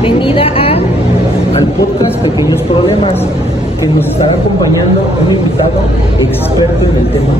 bienvenida al podcast Pequeños Problemas, que nos estará acompañando un invitado experto en el tema.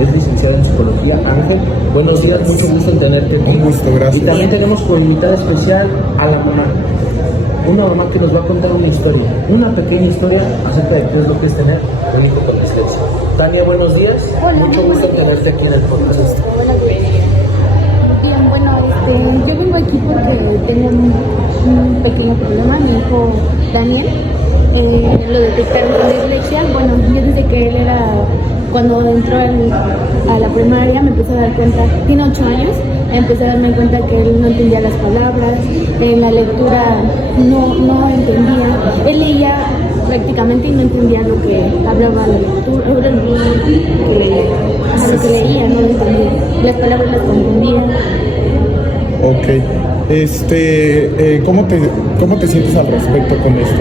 Es licenciado en psicología, Ángel. Buenos días, mucho gusto en tenerte aquí. Un gusto, gracias. Y también tenemos como invitada especial a la mamá. Una mamá que nos va a contar una historia, una pequeña historia acerca de qué es lo que es tener un hijo con dislexia. Tania, buenos días. Hola, mucho gusto en tenerte aquí en el podcast. Bien, bueno, yo vengo aquí porque tengo un pequeño problema. Mi hijo Daniel lo detectaron con dislexia. Bueno, yo desde que él cuando entró a la primaria me empecé a dar cuenta, tiene 8 años, empecé a darme cuenta que él no entendía las palabras, en la lectura no entendía, él leía prácticamente y no entendía lo que hablaba la lectura, lo que leía, no lo entendía, las palabras las confundía. Ok, ¿cómo te sientes al respecto con esto?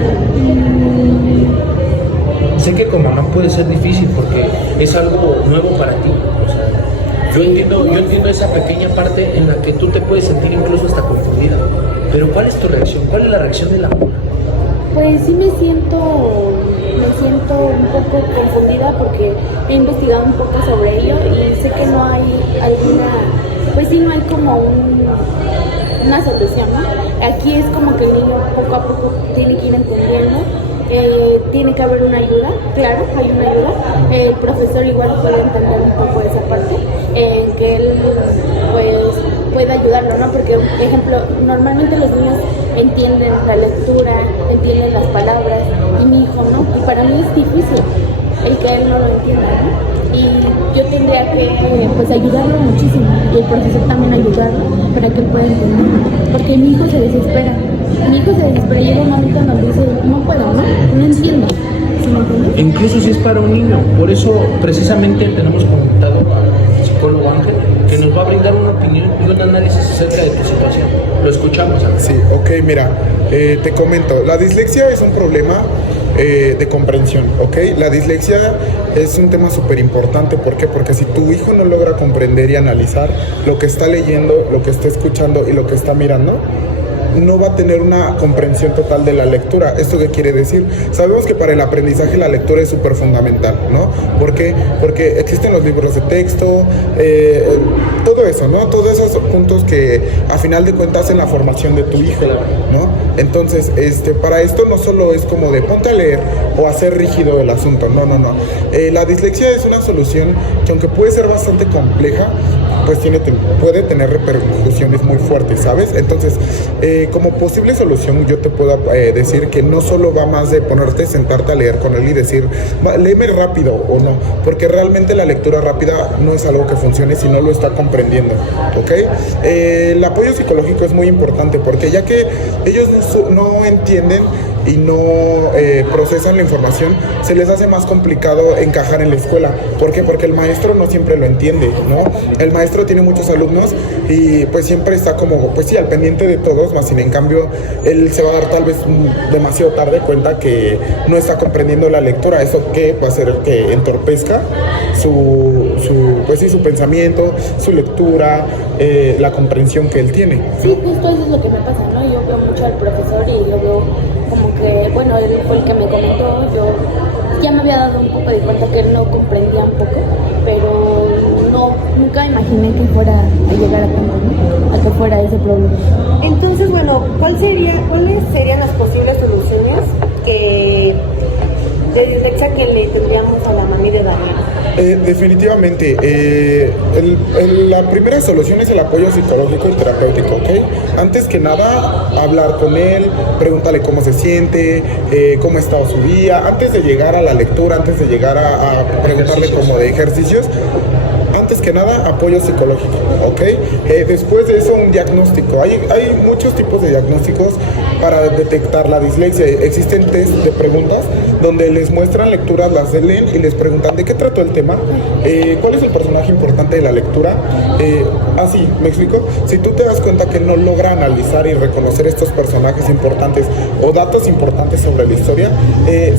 Sé que como mamá puede ser difícil porque es algo nuevo para ti. O sea, yo entiendo esa pequeña parte en la que tú te puedes sentir incluso hasta confundida. Pero ¿cuál es tu reacción? ¿Cuál es la reacción de la mamá? Pues sí me siento un poco confundida porque he investigado un poco sobre ello y sé que no hay no hay como una solución, ¿no? Aquí es como que el niño poco a poco tiene que ir entendiendo. Tiene que haber una ayuda, claro, hay una ayuda. El profesor igual puede entender un poco esa parte, en que él pues pueda ayudarlo, ¿no? Porque, por ejemplo, normalmente los niños entienden la lectura, entienden las palabras, y mi hijo no, y para mí es difícil el que él no lo entienda, ¿no? Y yo tendría que pues ayudarlo muchísimo, y el profesor también ayudarlo para que pueda entender, porque mi hijo se desespera. Mi hijo se desespera y llega un momento en donde dice, no puedo, no entiendo. ¿Sí me entiendes? Incluso si es para un niño. Por eso precisamente tenemos conectado al psicólogo Ángel, que nos va a brindar una opinión y un análisis acerca de tu situación. Lo escuchamos, Ángel. Sí, ok, mira, te comento, la dislexia es un problema de comprensión, ¿ok? La dislexia es un tema súper importante, ¿por qué? Porque si tu hijo no logra comprender y analizar lo que está leyendo, lo que está escuchando y lo que está mirando, no va a tener una comprensión total de la lectura. ¿Esto qué quiere decir? Sabemos que para el aprendizaje la lectura es súper fundamental, ¿no? ¿Por qué? Porque existen los libros de texto, todo eso, ¿no? Todos esos puntos que a final de cuentas hacen la formación de tu hijo, ¿no? Entonces, para esto no solo es como de ponte a leer o hacer rígido el asunto, no. La dislexia es una solución que, aunque puede ser bastante compleja, pues puede tener repercusiones muy fuertes, ¿sabes? Entonces, como posible solución, yo te puedo decir que no solo va más de sentarte a leer con él y decir, léeme rápido o no, porque realmente la lectura rápida no es algo que funcione si no lo está comprendiendo, ¿ok? El apoyo psicológico es muy importante porque ya que ellos no entienden y no procesan la información, se les hace más complicado encajar en la escuela. ¿Por qué? Porque el maestro no siempre lo entiende, ¿no? El maestro tiene muchos alumnos y pues siempre está como, pues sí, al pendiente de todos, más sin en cambio, él se va a dar tal vez demasiado tarde cuenta que no está comprendiendo la lectura. ¿Eso qué va a hacer? Que entorpezca su pensamiento, su lectura, la comprensión que él tiene. Sí, justo eso es lo que me pasa, ¿no? Yo veo mucho al profesor y lo veo como que, bueno, él fue el que me comentó, yo ya me había dado un poco de cuenta que él no comprendía un poco, pero nunca imaginé que fuera a llegar a tanto, ¿no? A que fuera ese problema. Entonces, bueno, ¿cuáles serían las posibles soluciones de dislexia que le tendríamos a la mami de Daniel? Definitivamente, la primera solución es el apoyo psicológico y terapéutico, ¿ok? Antes que nada, hablar con él, pregúntale cómo se siente, cómo ha estado su día, antes de llegar a la lectura, antes de llegar a preguntarle como de ejercicios. Antes que nada, apoyo psicológico, ¿ok? Después de eso, un diagnóstico. Hay muchos tipos de diagnósticos para detectar la dislexia. Existen test de preguntas donde les muestran lecturas, las leen y les preguntan de qué trató el tema, cuál es el personaje importante de la lectura. Así, ¿me explico? Si tú te das cuenta que no logra analizar y reconocer estos personajes importantes o datos importantes sobre la historia,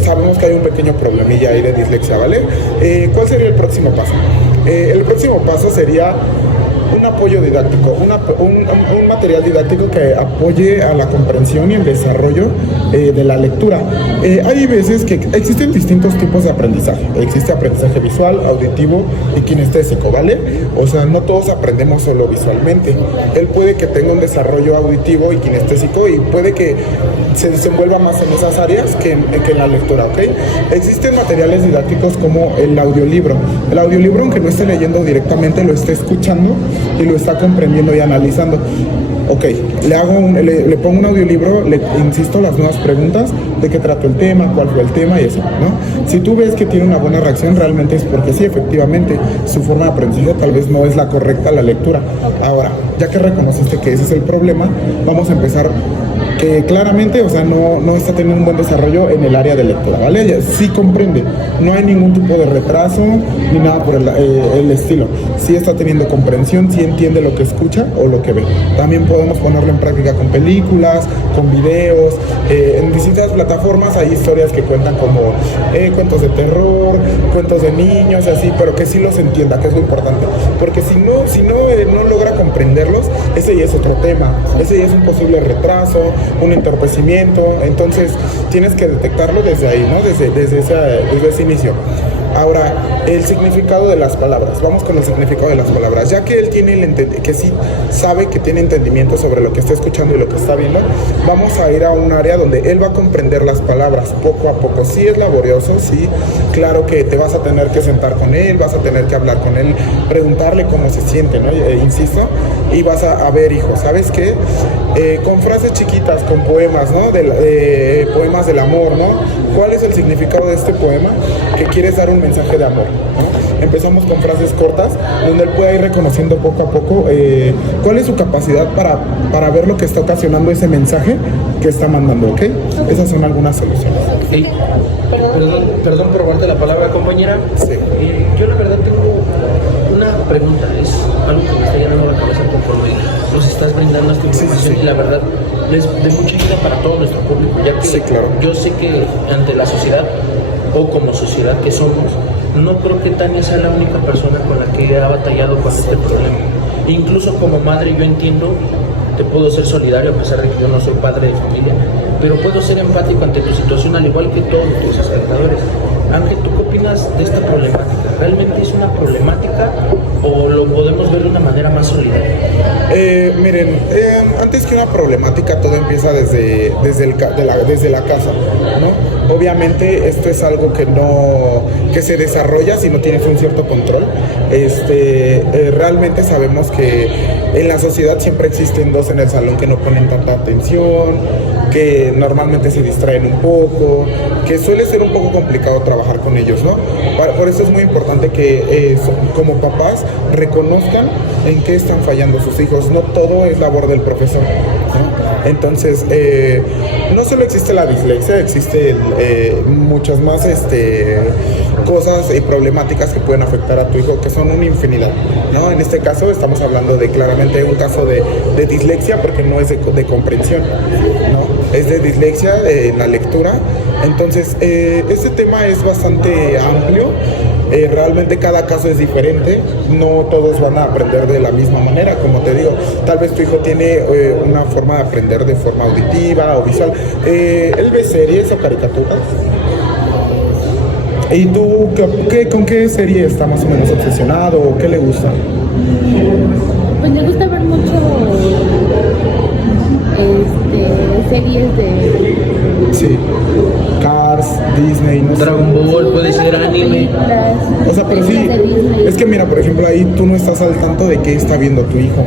sabemos que hay un pequeño problemilla ahí de dislexia, ¿vale? ¿Cuál sería el próximo paso? El próximo paso sería un apoyo didáctico, un material didáctico que apoye a la comprensión y el desarrollo de la lectura. Hay veces que existen distintos tipos de aprendizaje. Existe aprendizaje visual, auditivo y kinestésico, ¿vale? O sea, no todos aprendemos solo visualmente. Él puede que tenga un desarrollo auditivo y kinestésico y puede que se desenvuelva más en esas áreas que en la lectura, ¿ok? Existen materiales didácticos como el audiolibro. El audiolibro, aunque no esté leyendo directamente, lo está escuchando y lo está comprendiendo y analizando. Ok, le pongo un audiolibro, le insisto las nuevas preguntas, de qué trató el tema, cuál fue el tema y eso, ¿no? Si tú ves que tiene una buena reacción, realmente es porque sí, efectivamente, su forma de aprendizaje tal vez no es la correcta la lectura. Ahora, ya que reconociste que ese es el problema, vamos a empezar que claramente, o sea, no está teniendo un buen desarrollo en el área de lectura, ¿vale? Ella sí comprende, no hay ningún tipo de retraso ni nada por el estilo. Sí está teniendo comprensión, sí entiende lo que escucha o lo que ve. También podemos ponerlo en práctica con películas, con videos, en distintas plataformas hay historias que cuentan como cuentos de terror, cuentos de niños, así, pero que sí los entienda, que es lo importante. Porque si no logra comprenderlos, ese ya es otro tema, ese ya es un posible retraso, un entorpecimiento, entonces tienes que detectarlo desde ahí, ¿no? Desde ese inicio. Ahora, el significado de las palabras. Vamos con el significado de las palabras. Ya que él que sí sabe que tiene entendimiento sobre lo que está escuchando y lo que está viendo, vamos a ir a un área donde él va a comprender las palabras poco a poco. Sí es laborioso, sí, claro que te vas a tener que sentar con él, vas a tener que hablar con él, preguntarle cómo se siente, ¿no? Insisto, y vas a ver, hijo, ¿sabes qué? Con frases chiquitas, con poemas, ¿no? Poemas del amor, ¿no? ¿Cuál es el significado de este poema? Que quieres dar un mensaje de amor, ¿no? Empezamos con frases cortas, donde él pueda ir reconociendo poco a poco cuál es su capacidad para ver lo que está ocasionando ese mensaje que está mandando, ¿ok? Esas son algunas soluciones. Okay. Perdón por robarte la palabra, compañera. Sí. Yo la verdad tengo una pregunta, es algo que me está llenando la cabeza conforme nos estás brindando esta información. Sí. Y la verdad es de mucha ayuda para todo nuestro público, ya que sí, claro. Yo sé que ante la sociedad o como sociedad que somos, no creo que Tania sea la única persona con la que ha batallado con este problema. Incluso como madre yo entiendo, te puedo ser solidario a pesar de que yo no soy padre de familia, pero puedo ser empático ante tu situación al igual que todos tus espectadores. Ángel, ¿tú qué opinas de esta problemática? ¿Realmente es una problemática o lo podemos ver de una manera más solidaria? Miren, antes que una problemática todo empieza desde la casa, ¿no? Obviamente esto es algo que se desarrolla si no tienes un cierto control. Realmente sabemos que en la sociedad siempre existen dos en el salón que no ponen tanta atención, que normalmente se distraen un poco, que suele ser un poco complicado trabajar con ellos, ¿no? Por eso es muy importante que como papás reconozcan en qué están fallando sus hijos. No todo es labor del profesor, ¿no? Entonces, no solo existe la dislexia, existe muchas más cosas y problemáticas que pueden afectar a tu hijo, que son una infinidad, ¿no? En este caso estamos hablando de claramente un caso de dislexia, porque no es de comprensión, ¿no? Es de dislexia en la lectura. Entonces, este tema es bastante amplio. Realmente cada caso es diferente, no todos van a aprender de la misma manera, como te digo, tal vez tu hijo tiene una forma de aprender de forma auditiva o visual. ¿Él ve series o caricaturas? ¿Y tú con qué serie está más o menos obsesionado o qué le gusta? Pues le gusta ver mucho series de... Sí, Cars, Disney, no sé. Dragon Ball, puede ser anime. O sea, pero sí, es que mira, por ejemplo, ahí tú no estás al tanto de qué está viendo tu hijo.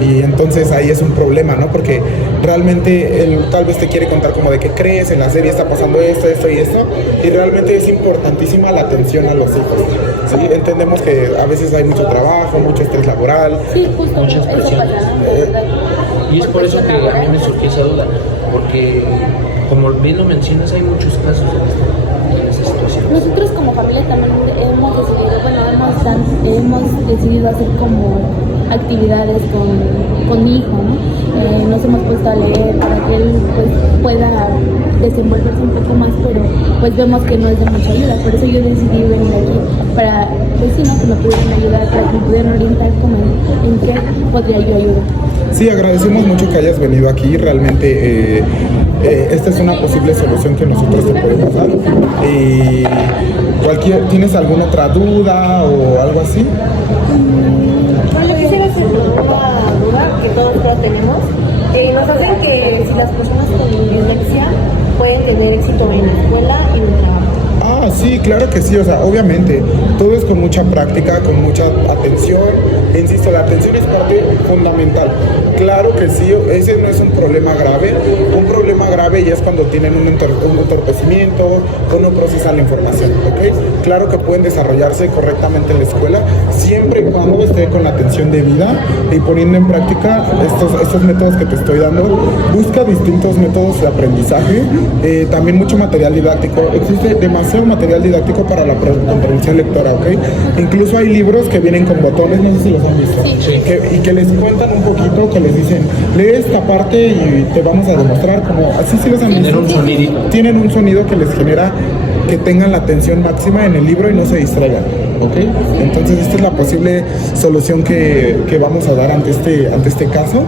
Y entonces ahí es un problema, ¿no? Porque realmente él tal vez te quiere contar como de qué crees, en la serie está pasando esto y esto. Y realmente es importantísima la atención a los hijos, ¿sí? Entendemos que a veces hay mucho trabajo, mucho estrés laboral. Sí, justo, mucha eso presión. pasa. Y es por eso que a mí me surgió esa duda, porque como bien lo mencionas, hay muchos casos en esa situación. Nosotros como familia también hemos decidido hacer como actividades con mi hijo, ¿no? Nos nos hemos puesto a leer para que él pues pueda desenvolverse un poco más, pero pues vemos que no es de mucha ayuda. Por eso yo decidí venir aquí para, pues sí, ¿no? Que me pudieran ayudar, para que me pudieran orientar como en qué podría yo ayudar. Sí, agradecemos mucho que hayas venido aquí. Realmente esta es una posible solución que nosotros te podemos dar. ¿Tienes alguna otra duda o algo así? Bueno, quisiera hacer una duda que todos creo tenemos. Nos dicen que si las personas con dislexia pueden tener éxito en la escuela y en el trabajo. Ah, sí, claro que sí, o sea, obviamente, todo es con mucha práctica, con mucha atención. Insisto, la atención es parte fundamental. Claro que sí, ese no es un problema grave. Un problema grave ya es cuando tienen un entorpecimiento o no procesan la información, ¿ok? Claro que pueden desarrollarse correctamente en la escuela, siempre y cuando esté con la atención debida y poniendo en práctica estos métodos que te estoy dando. Busca distintos métodos de aprendizaje, también mucho material didáctico. Existe demasiado material didáctico para la comprensión lectora, ¿ok? Incluso hay libros que vienen con botones, no sé si los han visto, y que les cuentan un poquito, que les dicen, lee esta parte y te vamos a demostrar como, así sí los han visto. Tienen un sonidito. Tienen un sonido que les genera que tengan la atención máxima en el libro y no se distraigan, ¿ok? Entonces esta es la posible solución que vamos a dar ante este caso.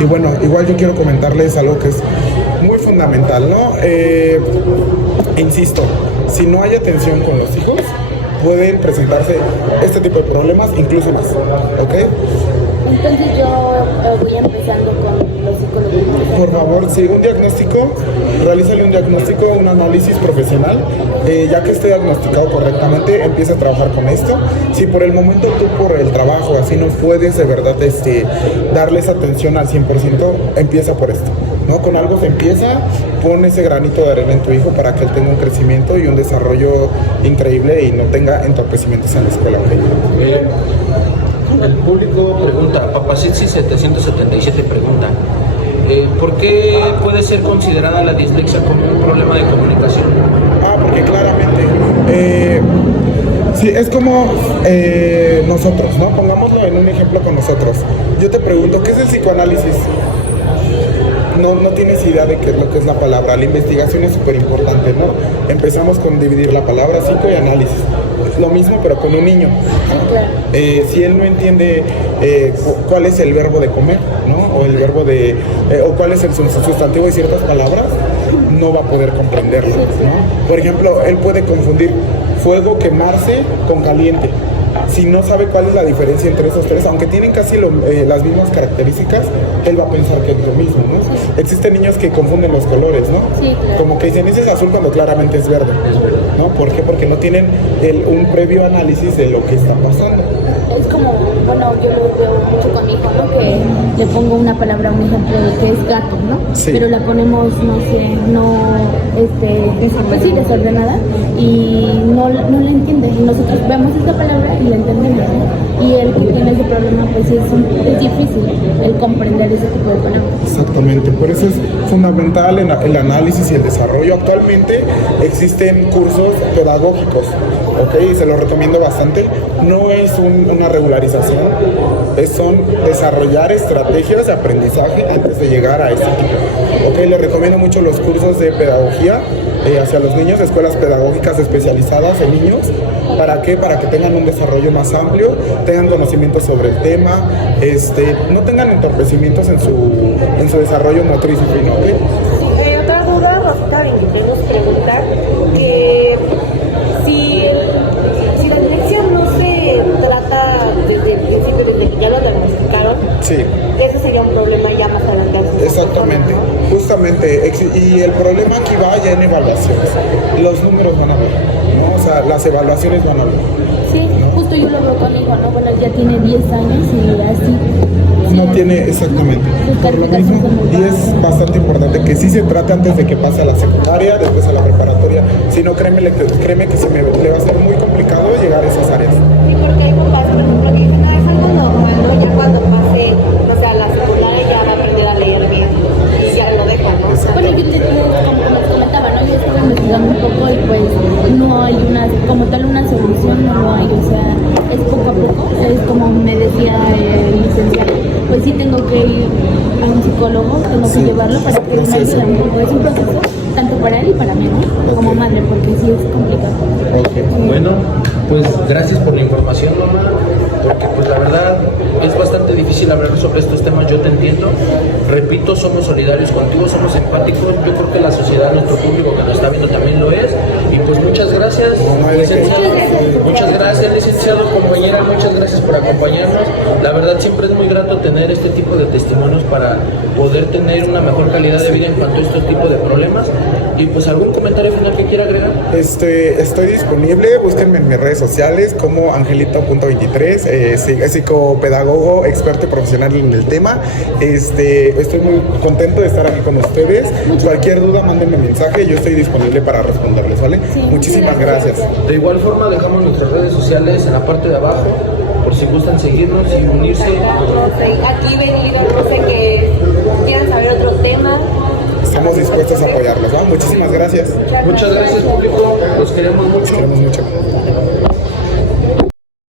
Y bueno, igual yo quiero comentarles algo que es muy fundamental, ¿no? Insisto, si no hay atención con los hijos, pueden presentarse este tipo de problemas, incluso más, ¿ok? Entonces yo voy empezando con los psicólogos. Por favor, si un diagnóstico, realízale un diagnóstico, un análisis profesional. Ya que esté diagnosticado correctamente, empieza a trabajar con esto. Si por el momento tú por el trabajo así no puedes de verdad darles atención al 100%, empieza por esto, ¿no? Con algo se empieza, pon ese granito de arena en tu hijo para que él tenga un crecimiento y un desarrollo increíble y no tenga entorpecimientos en la escuela. El público pregunta, Papacitsi 777 pregunta, ¿por qué puede ser considerada la dislexia como un problema de comunicación? Porque claramente, sí, es como nosotros, ¿no? Pongámoslo en un ejemplo con nosotros. Yo te pregunto, ¿qué es el psicoanálisis? No tienes idea de qué es lo que es la palabra. La investigación es súper importante, ¿no? Empezamos con dividir la palabra psico y análisis. Es lo mismo, pero con un niño. Si él no entiende cuál es el verbo de comer, ¿no? O el verbo o cuál es el sustantivo de ciertas palabras, no va a poder comprenderlo, ¿no? Por ejemplo, él puede confundir fuego, quemarse, con caliente. Si no sabe cuál es la diferencia entre esos tres, aunque tienen casi las mismas características, él va a pensar que es lo mismo, ¿no? Sí. Existen niños que confunden los colores, ¿no? Sí, claro. Como que dicen, ese es azul cuando claramente es verde, ¿no? ¿Por qué? Porque no tienen un previo análisis de lo que está pasando. Es como, bueno, yo lo veo mucho con mi hijo, ¿no? Que le pongo una palabra, un ejemplo de que es gato, ¿no? Sí. Pero la ponemos, no sé, pues sí, desordenada y no la entiende. Y nosotros vemos esta palabra y la entendemos, ¿no? Y el que tiene ese problema, pues es difícil el comprender ese tipo de palabras. Exactamente, por eso es fundamental el análisis y el desarrollo. Actualmente existen cursos pedagógicos, ¿ok? Y se los recomiendo bastante. No es una regularización, son desarrollar estrategias de aprendizaje antes de llegar a ese tipo. ¿Ok? Les recomiendo mucho los cursos de pedagogía hacia los niños, escuelas pedagógicas especializadas en niños. ¿Para qué? Para que tengan un desarrollo más amplio, tengan conocimientos sobre el tema, no tengan entorpecimientos en su desarrollo motriz y fino, ¿ok? Otra duda, Rosita, queremos preguntar que si la dislexia no se trata desde el principio, desde que ya lo diagnosticaron, sí, ese sería un problema ya más adelante. Exactamente, justamente, y el problema aquí va ya en evaluaciones. Los números van a ver, ¿no? O sea, las evaluaciones van a ver. Sí, ¿no? Justo yo lo veo con mi hijo, ¿no? Bueno, ya tiene 10 años y así. No tiene, exactamente. Por lo mismo, y es bastante importante que sí se trate antes de que pase a la secundaria, después a la preparatoria. Si no, créeme que le va a ser muy complicado llegar a esas áreas. Sí, porque hay papás, por ejemplo, que dicen, es algo normal, ¿no? Ya cuando pase, o sea, la secundaria ya va a aprender a leer bien. Y ya lo dejan, ¿no? Bueno, yo como les comentaba, ¿no? Yo estuve investigando un poco y pues no hay como tal una solución, no lo hay, o sea, es poco a poco, es como me decía el licenciado, pues sí tengo que ir a un psicólogo psicólogo, que no sé Sí, llevarlo para que él me ayude un poco. Es un proceso tanto para él y para mí, ¿no? Como madre, porque sí es complicado. Bueno, pues gracias por la información, mamá, porque pues la verdad es bastante difícil hablar sobre estos temas, yo te entiendo. Repito, somos solidarios contigo, somos empáticos, yo creo que la sociedad, nuestro público que nos está viendo también lo es, y pues muchas gracias, No hay de qué. licenciado, muchas gracias, licenciado, compañera, muchas gracias por acompañarnos. La verdad siempre es muy grato tener este tipo de testimonios para poder tener una mejor calidad de vida en cuanto a este tipo de problemas. Y pues algún comentario final que quiera agregar. Estoy disponible, búsquenme en mis redes sociales como angelito.23, psicopedagogo, experto y profesional en el tema. Estoy muy contento de estar aquí con ustedes. Cualquier duda, mándenme mensaje, yo estoy disponible para responderles, ¿vale? Sí, Muchísimas gracias. De igual forma dejamos nuestras redes sociales en la parte de abajo, por si gustan seguirnos y unirse. Aquí venido, no sé que quieran saber otro tema. Estamos dispuestos a apoyarlos, ¿no? Muchísimas gracias. Muchas gracias, público, los queremos mucho. Queremos mucho.